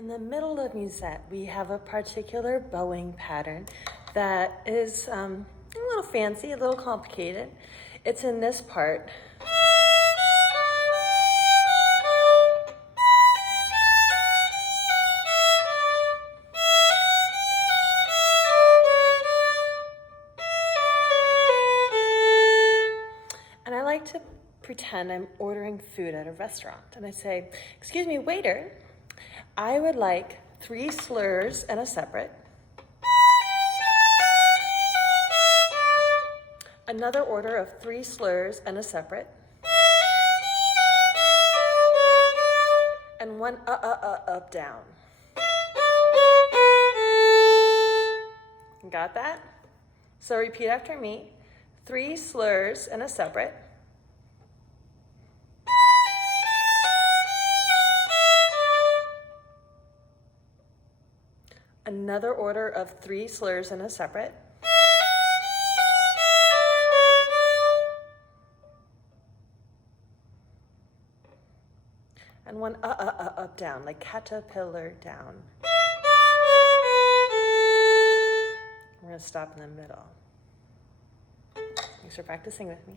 In the middle of Musette, we have a particular bowing pattern that is a little fancy, a little complicated. It's in this part. And I like to pretend I'm ordering food at a restaurant. And I say, "Excuse me, waiter, I would like 3 slurs and a separate. Another order of 3 slurs and a separate. And 1 up, down." Got that? So repeat after me. 3 slurs and a separate. Another order of 3 slurs and a separate. And 1 up, down, like caterpillar down. We're going to stop in the middle. Thanks for practicing with me.